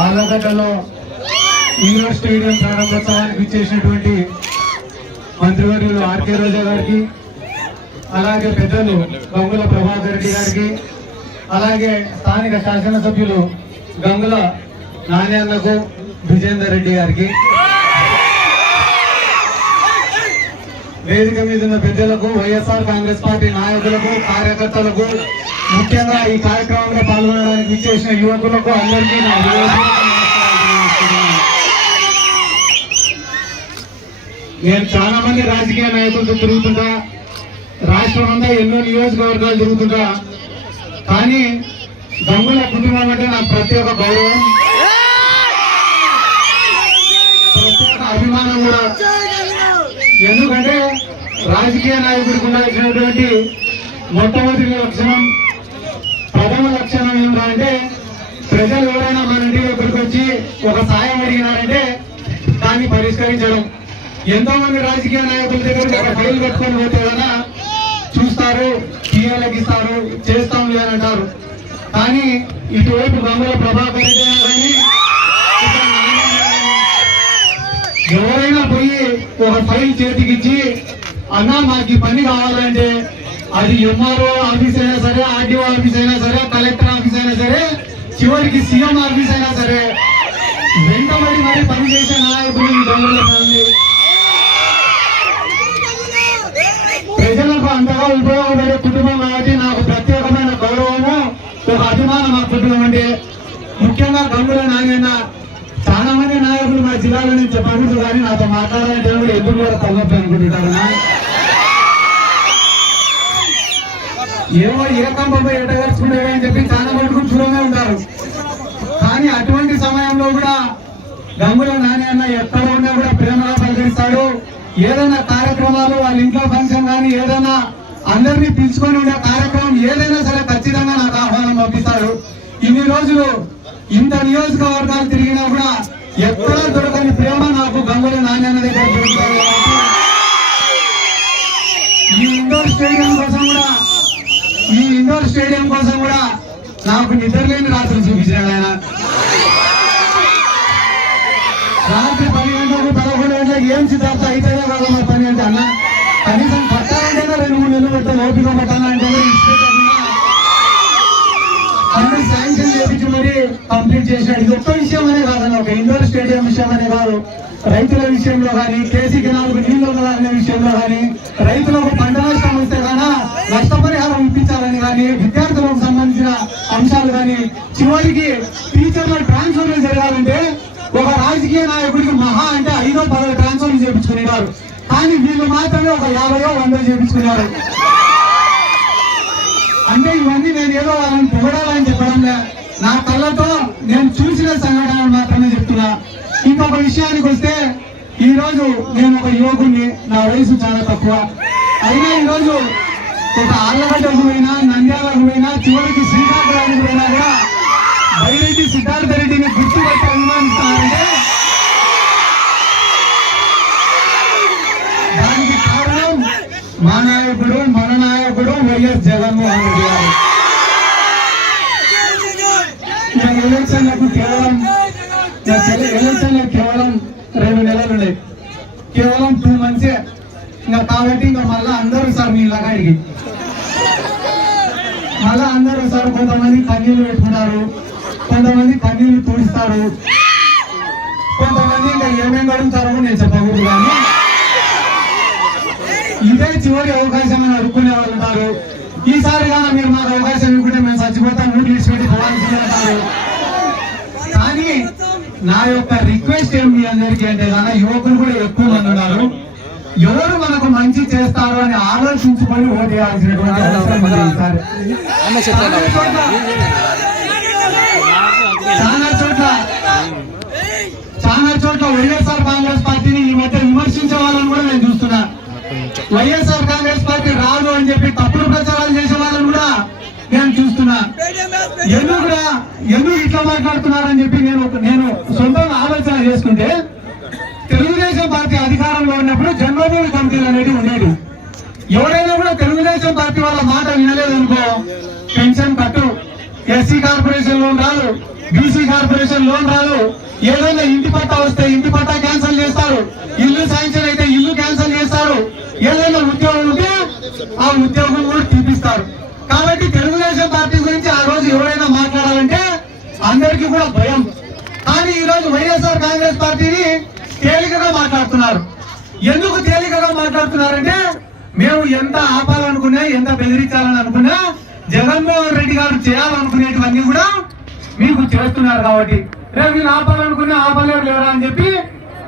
ఆలగడ్డలో ఈరో స్టేడియం ప్రారంభోత్సవానికి ఇచ్చేసినటువంటి మంత్రివర్యులు ఆర్కే రోజా గారికి అలాగే పెద్దలు గంగుల ప్రభాకర్ రెడ్డి గారికి అలాగే స్థానిక శాసనసభ్యులు గంగుల నాణ్యాలకు విజేందర్ రెడ్డి గారికి. వేదిక మీద ఉన్న పెద్దలకు వైఎస్ఆర్ కాంగ్రెస్ పార్టీ నాయకులకు కార్యకర్తలకు ముఖ్యంగా ఈ కార్యక్రమంలో పాల్గొనడానికి విచ్చేసిన యువకులకు అందరికీ నా నేను చాలా మంది రాజకీయ నాయకులతో తిరుగుతుంటా. రాష్ట్రం అంతా ఎన్నో నియోజకవర్గాలు తిరుగుతుంటా. కానీ గంగుల కుటుంబం అంటే నాకు ఒక్క గౌరవం. ప్రత్యేక అభిమానం కూడా. ఎందుకంటే రాజకీయ నాయకుడికి ఉండాల్సినటువంటి మొట్టమొదటి లక్షణం లక్షణం ప్రజలు ఎవరైనా మన ఇంటి దగ్గరికి వచ్చి ఒక సాయం అడిగినారంటే దాన్ని పరిష్కరించడం. ఎంతో మంది రాజకీయ నాయకుల దగ్గర ఒక ఫైల్ కట్టుకొని పోతే కదా చూస్తారు టీఎల్కి ఇస్తారు చేస్తాం లేదంటారు కానీ ఇటువైపు గంగుల ప్రభాకర్ రెడ్డి కానీ ఎవరైనా పోయి ఒక ఫైల్ చేతికిచ్చి అన్నా మాకు ఈ పని కావాలంటే అది ఎంఆర్ఓ ఆఫీస్ అయినా సరే ఆర్డీఓ ఆఫీస్ అయినా సరే కలెక్టర్ ఆఫీస్ అయినా సరే చివరికి సీఎం ఆఫీస్ అయినా సరే వెంటబడి మరి పనిచేసే నాయకులు ఈ దొంగల ఫ్యామిలీ. ప్రజలకు అంతగా ఉపయోగపడే కుటుంబం కాబట్టి నాకు ప్రత్యేకమైన గౌరవము ఒక అభిమానం మా కుటుంబం అంటే. ముఖ్యంగా గంగుల నాయన చాలా మంది నాయకులు మా జిల్లాలో నేను చెప్పకూడదు కానీ నాతో మాట్లాడాలంటే కూడా ఎందుకు కూడా తగ్గొద్దు అనుకుంటుంటారు ఏవో ఏమో ఏ కంపపై అని చెప్పి చాలా మటుకు చూడమే ఉంటారు. కానీ అటువంటి సమయంలో కూడా గంగుల నాని అన్న ఎక్కడ ఉన్నా కూడా ప్రేమగా పలకరిస్తాడు. ఏదైనా కార్యక్రమాలు వాళ్ళ ఇంట్లో ఫంక్షన్ కానీ ఏదైనా అందరినీ పిలుచుకొని ఉండే కార్యక్రమం ఏదైనా సరే ఖచ్చితంగా నాకు ఆహ్వానం పంపిస్తాడు. ఇన్ని రోజులు ఇంత నియోజకవర్గాలు తిరిగినా కూడా ఎక్కడా దొరకని ప్రేమ నాకు గంగుల నాని అన్న దగ్గర దొరుకుతాడు ఈ ఇండోర్ స్టేడియం కోసం స్టేడియం కోసం కూడా నాకు నిద్రలేని రాత్రులు చూపించాడు ఆయన. రాత్రి పది గంటలకు పదకొండు గంటలకు ఏం సిద్ధార్థ అయితేనే కాదు మా పని అంటే అన్న. కనీసం పట్టాలంటేనే రెండు మూడు నెలలు పెట్టాలి ఓపిక పట్టాలంటే అన్ని శాంక్షన్ చేపించి మరి కంప్లీట్ చేసినాడు. ఇది ఒక్క విషయం అనే కాదన్న ఒక ఇండోర్ స్టేడియం విషయం అనే కాదు. రైతుల విషయంలో కానీ కేసీ కెనాల్కు నీళ్ళు ఉన్నదనే విషయంలో కానీ చివరికి టీచర్ల ట్రాన్స్ఫర్లు జరగాలంటే ఒక రాజకీయ నాయకుడికి మహా అంటే ఐదో పదో ట్రాన్స్ఫర్లు చేపించుకునేవారు కానీ వీళ్ళు మాత్రమే ఒక యాభయో వందో చేపించుకున్నారు అంటే ఇవన్నీ నేను ఏదో వాళ్ళని పొగడాలని చెప్పడంలే నా కళ్ళతో నేను చూసిన సంఘటనలు మాత్రమే చెప్తున్నా. ఇంకొక విషయానికి వస్తే ఈ రోజు నేను ఒక యువకుడిని నా వయసు చాలా తక్కువ. అయినా ఈ రోజు ఒక ఆళ్ళగడ్డకు పోయినా నంద్యాలకు పోయినా చివరికి శ్రీకాకుళానికి పోయినా కూడా బైరెడ్డి సిద్ధార్థ రెడ్డిని గుర్తుపట్టి అభిమానిస్తానంటే దానికి కారణం మా నాయకుడు మన నాయకుడు వైఎస్ జగన్మోహన్ రెడ్డి గారు. నేను ఎలక్షన్లకు కేవలం ఎలక్షన్లకు కేవలం రెండు నెలలు ఉన్నాయి. కేవలం టూ మంత్సే. ఇంకా కాబట్టి ఇంకా మళ్ళా అందరూ సార్ మీ ఇలాగా అడిగి మళ్ళా అందరూ సార్ కొంతమంది కన్నీళ్ళు పెట్టుకున్నారు. కొంతమంది కన్నీళ్ళు తుడుస్తారు. కొంతమంది ఇంకా ఏమేం అడుగుతారో నేను చెప్పకూడదు కానీ ఇదే చివరి అవకాశం అని అడుక్కునే వాళ్ళు ఈసారి కానీ మీరు మాకు అవకాశం ఇవ్వకుంటే మేము చచ్చిపోతాం ఊళ్ళు పెట్టి పోవాల్సిందే అంటారు కానీ నా యొక్క రిక్వెస్ట్ ఏం మీ అందరికీ అంటే కానీ యువకులు కూడా ఎక్కువ మంది ఉన్నారు. ఎవరు మనకు మంచి చేస్తారు అని ఆలోచించుకొని ఓటు వేయాల్సినటువంటి అవసరం ఉంది ఈసారి. ఎస్సీ కార్పొరేషన్ లోన్ రాదు. బీసీ కార్పొరేషన్ లోన్ రాదు. ఏదైనా ఇంటి పట్టా వస్తే ఇంటి పట్టా క్యాన్సిల్ చేస్తారు. ఇల్లు శాంక్షన్ అయితే ఇల్లు క్యాన్సిల్ చేస్తారు. ఏదైనా ఉద్యోగం ఉంటే ఆ ఉద్యోగం కూడా తీపిస్తారు. కాబట్టి తెలుగుదేశం పార్టీ గురించి ఆ రోజు ఎవరైనా మాట్లాడాలంటే అందరికీ కూడా భయం. కానీ ఈ రోజు వైఎస్ఆర్ కాంగ్రెస్ పార్టీని తేలికగా మాట్లాడుతున్నారు. ఎందుకు తేలికగా మాట్లాడుతున్నారంటే మేము ఎంత ఆపాలనుకున్నా ఎంత బెదిరించాలని అనుకున్నా జగన్మోహన్ రెడ్డి గారు చేయాలనుకునేటివన్నీ కూడా మీకు చేస్తున్నారు కాబట్టి రేపు మీరు ఆపాలనుకునే ఆపలేరు లేరా అని చెప్పి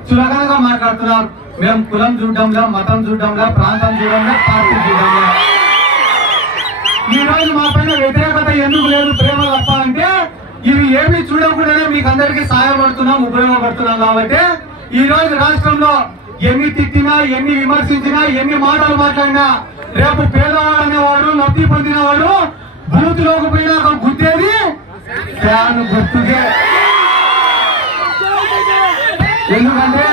చులకనగా మాట్లాడుతున్నారు. మేము కులం చూడడంలా మతం చూడడంలా ప్రాంతం చూడడంలా పార్టీ చూడడంలా. ఈ రోజు మా పైన వ్యతిరేకత ఎందుకు లేదు ప్రేమ తప్ప అంటే ఇవి ఏమి చూడకుండానే మీకు అందరికీ సహాయపడుతున్నాం ఉపయోగపడుతున్నాం కాబట్టి ఈ రోజు రాష్ట్రంలో ఎన్ని తిట్టినా ఎన్ని విమర్శించినా ఎన్ని మాటలు మాట్లాడినా రేపు పేదవాడు లబ్ధి పొందినవాడు బూత్లోకి పోయినా అక్కడ గుర్తేది ఫ్యాన్ గుర్తుకే. ఎందుకంటే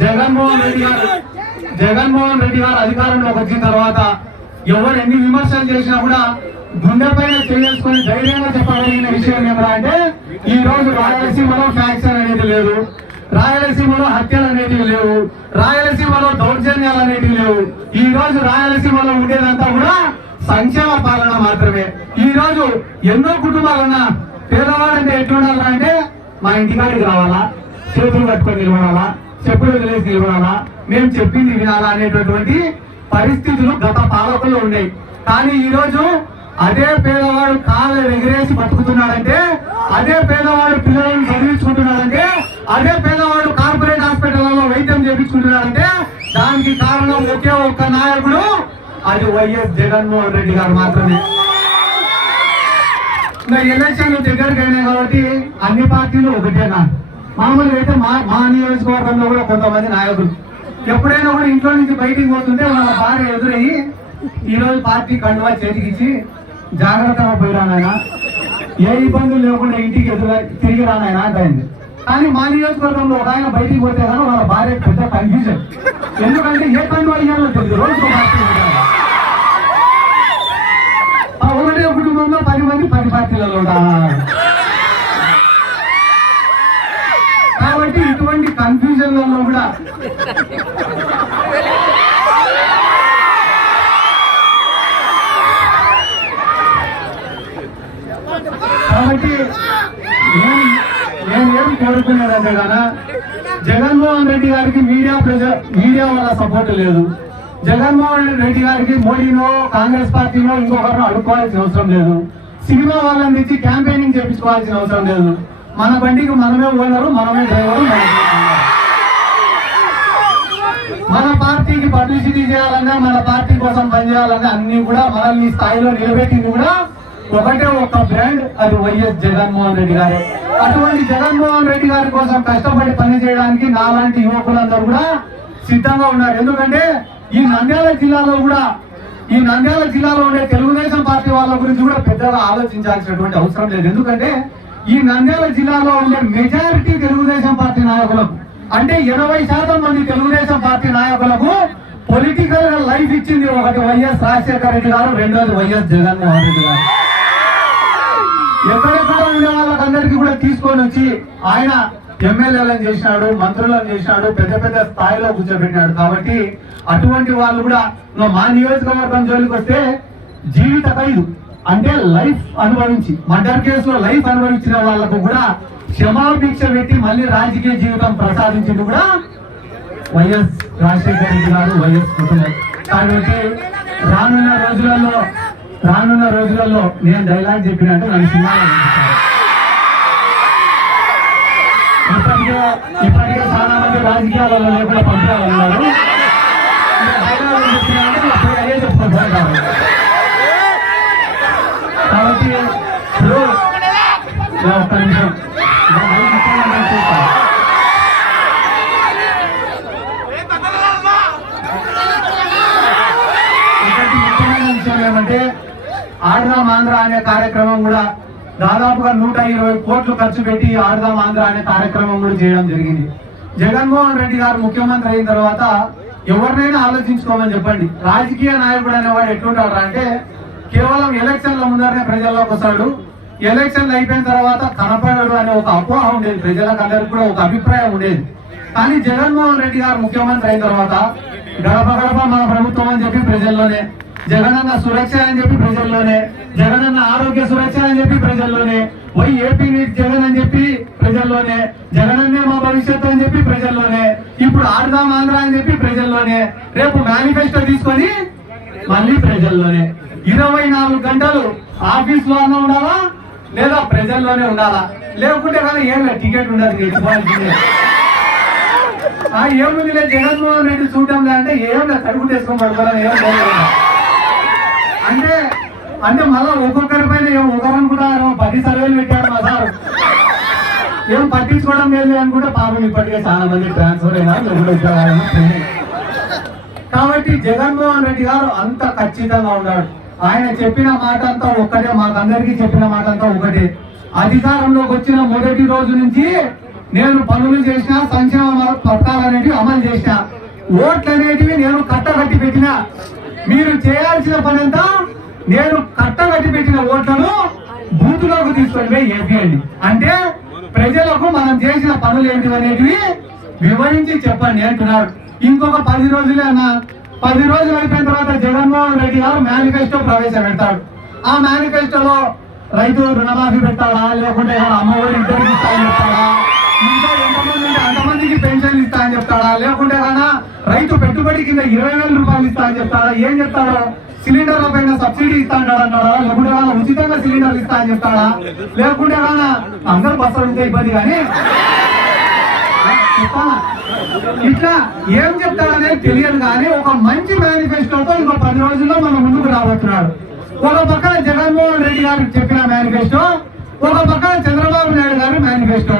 జగన్మోహన్ రెడ్డి గారు జగన్మోహన్ రెడ్డి గారు అధికారంలోకి వచ్చిన తర్వాత ఎవరు ఎన్ని విమర్శలు చేసినా కూడా గుండె పైన చేసుకుని ధైర్యంగా చెప్పగలిగిన విషయం ఏమరా అంటే ఈ రోజు రాయలసీమలో ఫ్యాక్షన్ అనేది లేదు. రాయలసీమలో హత్యలు అనేటివి లేవు. రాయలసీమలో దౌర్జన్యాలు అనేటివి లేవు. ఈ రోజు రాయలసీమలో ఉండేదంతా కూడా సంక్షేమ పాలన మాత్రమే. ఈ రోజు ఎన్నో కుటుంబాలున్నా పేదవాడంటే ఎట్లుండాలా అంటే మా ఇంటికాడికి రావాలా? చేతులు కట్టుకొని నిలబడాలా? చెప్పులు వదిలేసి నిలబడాలా? మేము చెప్పింది వినాలా అనేటటువంటి పరిస్థితులు గత పాలకులు ఉన్నాయి. కానీ ఈ రోజు అదే పేదవాడు కాళ్ళు ఎగిరేసి బతుకుతున్నాడంటే అదే పేదవాడు పిల్లలను చదివించుకుంటున్నాడంటే అదే పేదవాడు కార్పొరేట్ హాస్పిటల్లో వైద్యం చేయించుకుంటున్నాడంటే దానికి కారణం ఒకే ఒక్క నాయకుడు అది వైఎస్ జగన్మోహన్ రెడ్డి గారు మాత్రమే. ఎలక్షన్లు దగ్గరికి అయినాయి కాబట్టి అన్ని పార్టీలు ఒకటే ఒకటేనా మామూలుగా అయితే మా మా నియోజకవర్గంలో కూడా కొంతమంది నాయకులు. ఎప్పుడైనా కూడా ఇంట్లో నుంచి బయటికి పోతుంటే వాళ్ళ భార్య ఎదురయ్యి ఈరోజు పార్టీ కండువా చేతికిచ్చి జాగ్రత్తగా పోయిరానైనా ఏ ఇబ్బందులు లేకుండా ఇంటికి ఎదురు తిరిగి రానైనా అంటే కానీ మా నియోజకవర్గంలో ఒక ఆయన బయటికి పోతే కానీ వాళ్ళ భార్య పెద్ద కన్ఫ్యూజన్ ఎందుకంటే ఏ పని వాళ్ళు తెలియదు. రోజు ఒకటే కుటుంబంలో పది మంది పది పార్టీలలో కాబట్టి ఇటువంటి కన్ఫ్యూజన్లలో కూడా కాబట్టి నేను నేను కదా? జగన్మోహన్ రెడ్డి గారికి మీడియా ప్రజ మీడియా వల్ల సపోర్ట్ లేదు. జగన్మోహన్ రెడ్డి గారికి మోడీనో కాంగ్రెస్ పార్టీనో ఇంకొకరినో అడుక్కోవాల్సిన అవసరం లేదు. సినిమా వాళ్ళని తెచ్చి క్యాంపెయినింగ్ చేయించుకోవాల్సిన అవసరం లేదు. మన బండికి మనమే ఓనరు మనమే డ్రైవరు మన పార్టీకి పబ్లిసిటీ చేయాలన్నా మన పార్టీ కోసం పనిచేయాలన్నా అన్ని కూడా మనల్ని స్థాయిలో నిలబెట్టింది కూడా ఒకటే ఒక బ్రాండ్ అది వైఎస్ జగన్మోహన్ రెడ్డి గారు. అటువంటి జగన్మోహన్ రెడ్డి గారి కోసం కష్టపడి పని చేయడానికి నాలాంటి యువకులందరూ కూడా సిద్ధంగా ఉన్నారు. ఎందుకంటే ఈ నంద్యాల జిల్లాలో కూడా ఈ నంద్యాల జిల్లాలో ఉండే తెలుగుదేశం పార్టీ వాళ్ళ గురించి కూడా పెద్దగా ఆలోచించాల్సినటువంటి అవసరం లేదు. ఎందుకంటే ఈ నంద్యాల జిల్లాలో ఉండే మెజారిటీ తెలుగుదేశం పార్టీ నాయకులకు అంటే ఎనభై శాతం మంది తెలుగుదేశం పార్టీ నాయకులకు పొలిటికల్గా లైఫ్ ఇచ్చింది ఒకటి వైఎస్ రాజశేఖర రెడ్డి గారు రెండోది వైఎస్ జగన్మోహన్ రెడ్డి గారు. ఎక్కడెక్కడ ఉండే వాళ్ళకందరికీ కూడా తీసుకొని వచ్చి ఆయన ఎమ్మెల్యేలను చేసినాడు మంత్రులను చేసినాడు పెద్ద పెద్ద స్థాయిలో కూర్చోబెట్టినాడు. కాబట్టి అటువంటి వాళ్ళు కూడా మా నియోజకవర్గం జోలికి వస్తే జీవిత ఖైదు అంటే లైఫ్ అనుభవించి మర్డర్ కేసులో లైఫ్ అనుభవించిన వాళ్ళకు కూడా క్షమాభిక్ష పెట్టి మళ్ళీ రాజకీయ జీవితం ప్రసాదించింది కూడా వైఎస్ రాజశేఖర రెడ్డి గారు వైఎస్ కుటుంబం. కాబట్టి రానున్న రోజులలో రానున్న రోజులలో నేను డైలాగ్ చెప్పినట్టు నన్ను సినిమాలో ఇప్పటికే ఇప్పటికే చాలా మంది రాజకీయాలలో లేకుండా పంపించాలన్నారు కాబట్టి ఒక్క నిమిషం ఇలా మైక్ ఇచ్చాను నేను చూస్తాను. ఇంకొకటి ముఖ్యమైన విషయం ఏమంటే ఆడదాం ఆంధ్ర అనే కార్యక్రమం కూడా దాదాపుగా నూట ఇరవై కోట్లు ఖర్చు పెట్టి ఆడదాం ఆంధ్ర అనే కార్యక్రమం కూడా చేయడం జరిగింది. జగన్మోహన్ రెడ్డి గారు ముఖ్యమంత్రి అయిన తర్వాత ఎవరినైనా ఆలోచించుకోమని చెప్పండి. రాజకీయ నాయకుడు అనేవాడు ఎట్లుంటాడు అంటే కేవలం ఎలక్షన్ల ముందరనే ప్రజల్లోకి వస్తాడు. ఎలక్షన్లు అయిపోయిన తర్వాత కనపడడు అనే ఒక అపోహ ఉండేది. ప్రజలకు అందరికి కూడా ఒక అభిప్రాయం ఉండేది. కానీ జగన్మోహన్ రెడ్డి గారు ముఖ్యమంత్రి అయిన తర్వాత గడప గడప మన ప్రభుత్వం అని చెప్పి ప్రజల్లోనే జగనన్న సురక్ష అని చెప్పి ప్రజల్లోనే జగనన్న ఆరోగ్య సురక్ష అని చెప్పి ప్రజల్లోనే వై ఏపీ నీట్ జగన్ అని చెప్పి ప్రజల్లోనే జగనన్నే మా భవిష్యత్తు అని చెప్పి ప్రజల్లోనే ఇప్పుడు ఆడదాం ఆంధ్ర అని చెప్పి ప్రజల్లోనే రేపు మేనిఫెస్టో తీసుకొని మళ్ళీ ప్రజల్లోనే. ఇరవై నాలుగు గంటలు ఆఫీస్లో అన్న ఉండాలా? లేదా ప్రజల్లోనే ఉండాలా? లేకుంటే కానీ ఏం టికెట్ ఉండదు నీకు ఆ ఏముంది లేదు జగన్మోహన్ రెడ్డి చూడటం లేదంటే ఏం లేదు కడుపు ఏం లేదు. అంటే అంటే మళ్ళా ఒక్కొక్కరి పైన ఏం ఒకరు పది సర్వేలు పెట్టారు మా సార్. ఏం పట్టించుకోవడం లేదు అనుకుంటే పాపం ఇప్పటికే చాలా మంది ట్రాన్స్ఫర్ అయినా కాబట్టి జగన్మోహన్ రెడ్డి గారు అంత ఖచ్చితంగా ఉన్నాడు. ఆయన చెప్పిన మాట అంతా ఒక్కటే మాకందరికీ చెప్పిన మాట అంతా ఒకటే. అధికారంలోకి వచ్చిన మొదటి రోజు నుంచి నేను పనులు చేసిన సంక్షేమ పథకాలు అనేటివి అమలు చేసిన ఓట్లు అనేటివి నేను కట్టబట్టి పెట్టిన మీరు చేయాల్సిన పని అంతా నేను కట్టగట్టి పెట్టిన ఓట్లను బూతులోకి తీసుకొని పోయి వేపియండి అంటే ప్రజలకు మనం చేసిన పనులు ఏంటి అనేటివి వివరించి చెప్పండి అంటున్నారు. ఇంకొక పది రోజులే అన్న పది రోజులు అయిపోయిన తర్వాత జగన్మోహన్ రెడ్డి గారు మేనిఫెస్టో ప్రవేశపెడతాడు. ఆ మేనిఫెస్టోలో రైతు రుణమాఫీ పెట్టాలా లేకుంటే అమ్మఒడి ఇద్దరికి ఇస్తా అని చెప్తాడా ఇంకా ఎంతమంది అంతమందికి పెన్షన్ ఇస్తా అని చెప్తాడా లేకుంటే రైతు పెట్టుబడి కింద ఇరవై వేల రూపాయలు ఇస్తా అని చెప్తారా? ఏం చెప్తారా? సిలిండర్ల పైన సబ్సిడీ ఇస్తా అంటారా లేకుంటే వాళ్ళ ఉచితంగా సిలిండర్ ఇస్తా అని చెప్తాడా లేకుంటే వాళ్ళ అందరు బస్సులు ఉంటే ఇబ్బంది కానీ? ఇట్లా ఏం చెప్తాడనేది తెలియదు కానీ ఒక మంచి మేనిఫెస్టోతో ఇంకో పది రోజుల్లో మన ముందుకు రాబోతున్నాడు. ఒక పక్కన జగన్మోహన్ రెడ్డి గారు చెప్పిన మేనిఫెస్టో ఒక పక్కన చంద్రబాబు నాయుడు గారు మేనిఫెస్టో.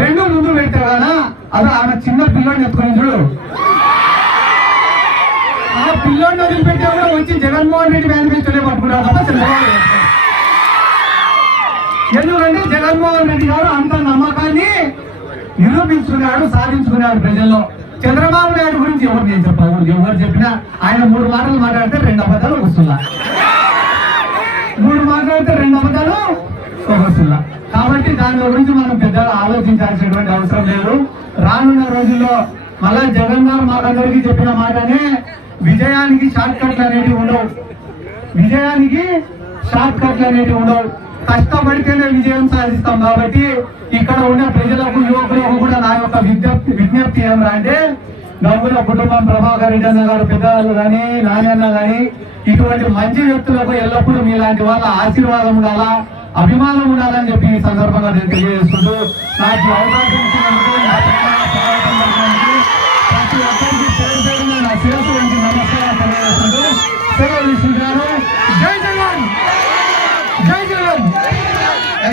రెండు ముందు పెడితే కదా అది ఆమె చిన్న పిల్లని ఎత్తుకుని చూడు. పిల్లోడిని పిల్లోని వదిలిపెట్టే కూడా వచ్చి జగన్మోహన్ రెడ్డి మేనిఫెస్టోనే పట్టుకున్నారు తప్ప చంద్రబాబు ఎందుకంటే జగన్మోహన్ రెడ్డి గారు అంత నమ్మకాన్ని నిరూపించుకున్నాడు సాధించుకున్నాడు ప్రజల్లో. చంద్రబాబు నాయుడు గురించి ఎవరు నేను చెప్పాను ఎవరు చెప్పినా ఆయన మూడు మాటలు మాట్లాడితే రెండు అబద్ధాలు వస్తున్నా మూడు మాట్లాడితే రెండు అబద్ధాలు వస్తున్నా కాబట్టి దాని గురించి మనం పెద్దగా ఆలోచించాల్సినటువంటి అవసరం లేదు. రానున్న రోజుల్లో మళ్ళా జగన్ గారు మాకందరికీ చెప్పిన మాటనే విజయానికి షార్ట్ కట్లు అనేవి ఉండవు. విజయానికి షార్ట్ కట్లు అనేవి ఉండవు. కష్టపడితేనే విజయం సాధిస్తాం కాబట్టి ఇక్కడ ఉన్న ప్రజలకు యువకులకు కూడా నా యొక్క విజ్ఞప్తి విజ్ఞప్తి ఏమరా అంటే నవ్వుల కుటుంబం ప్రభాకర్ రెడ్డి అన్న గారు పెద్దవాళ్ళు కానీ నాయన్న కానీ ఇటువంటి మంచి వ్యక్తులకు ఎల్లప్పుడూ మీలాంటి వాళ్ళ ఆశీర్వాదం ఉండాలా అభిమానం ఉండాలని చెప్పి ఈ సందర్భంగా నేను తెలియజేసుకుంటూ నాకు అవకాశం సెలవు తీసుకుంటారు